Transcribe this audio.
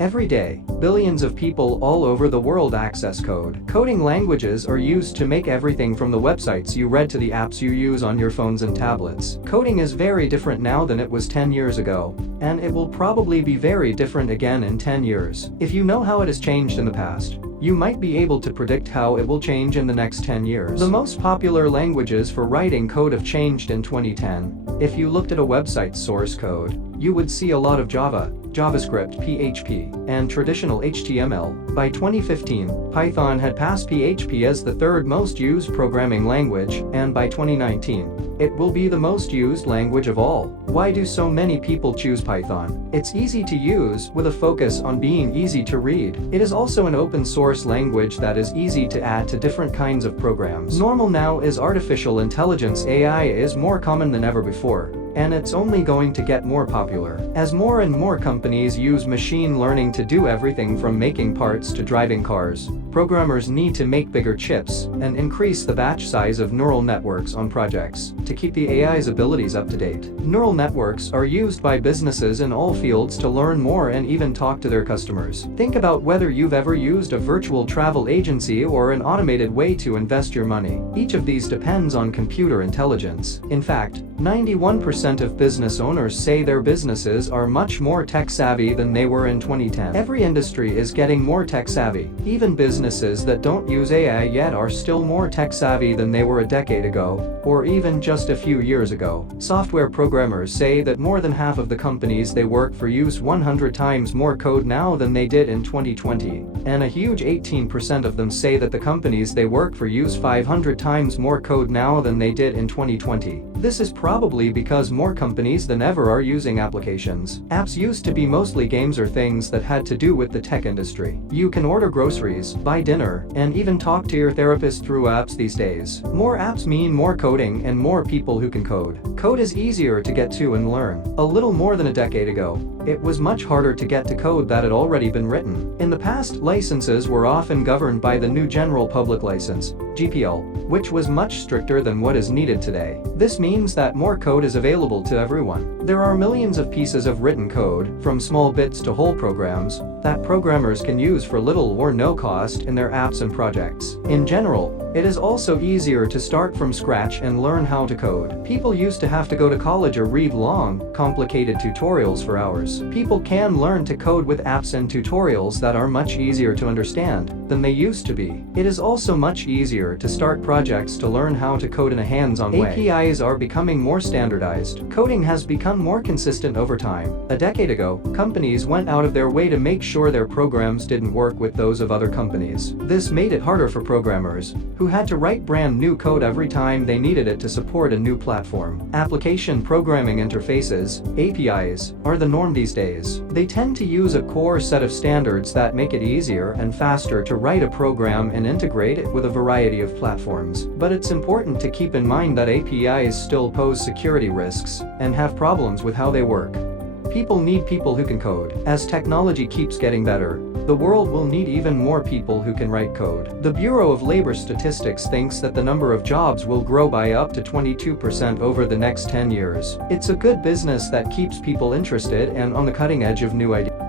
Every day, billions of people all over the world access code. Coding languages are used to make everything from the websites you read to the apps you use on your phones and tablets. Coding is very different now than it was 10 years ago, and it will probably be very different again in 10 years. If you know how it has changed in the past, you might be able to predict how it will change in the next 10 years. The most popular languages for writing code have changed in 2010. If you looked at a website's source code, you would see a lot of Java, JavaScript, PHP, and traditional HTML. By 2015, Python had passed PHP as the third most used programming language, and by 2019, it will be the most used language of all. Why do so many people choose Python? It's easy to use, with a focus on being easy to read. It is also an open source language that is easy to add to different kinds of programs. Normal now is artificial intelligence. AI is more common than ever before, and it's only going to get more popular. As more and more companies use machine learning to do everything from making parts to driving cars, programmers need to make bigger chips and increase the batch size of neural networks on projects to keep the AI's abilities up to date. Neural networks are used by businesses in all fields to learn more and even talk to their customers. Think about whether you've ever used a virtual travel agency or an automated way to invest your money. Each of these depends on computer intelligence. In fact, 91% of business owners say their businesses are much more tech-savvy than they were in 2010. Every industry is getting more tech-savvy. Even businesses that don't use AI yet are still more tech-savvy than they were a decade ago, or even just a few years ago. Software programmers say that more than half of the companies they work for use 100 times more code now than they did in 2020, and a huge 18% of them say that the companies they work for use 500 times more code now than they did in 2020. This is probably because more companies than ever are using applications. Apps used to be mostly games or things that had to do with the tech industry. You can order groceries, buy dinner, and even talk to your therapist through apps these days. More apps mean more coding and more people who can code. Code is easier to get to and learn. A little more than a decade ago, it was much harder to get to code that had already been written. In the past, licenses were often governed by the new General Public License, GPL, which was much stricter than what is needed today. This means that more code is available to everyone. There are millions of pieces of written code, from small bits to whole programs, that programmers can use for little or no cost in their apps and projects. In general, it is also easier to start from scratch and learn how to code. People used to have to go to college or read long, complicated tutorials for hours. People can learn to code with apps and tutorials that are much easier to understand than they used to be. It is also much easier to start projects to learn how to code in a hands-on way. APIs are becoming more standardized. Coding has become more consistent over time. A decade ago, companies went out of their way to make sure their programs didn't work with those of other companies. This made it harder for programmers, who had to write brand new code every time they needed it to support a new platform. Application programming interfaces, APIs, are the norm these days. They tend to use a core set of standards that make it easier and faster to write a program and integrate it with a variety of platforms. But it's important to keep in mind that APIs still pose security risks and have problems with how they work. People need people who can code. As technology keeps getting better, the world will need even more people who can write code. The Bureau of Labor Statistics thinks that the number of jobs will grow by up to 22% over the next 10 years. It's a good business that keeps people interested and on the cutting edge of new ideas.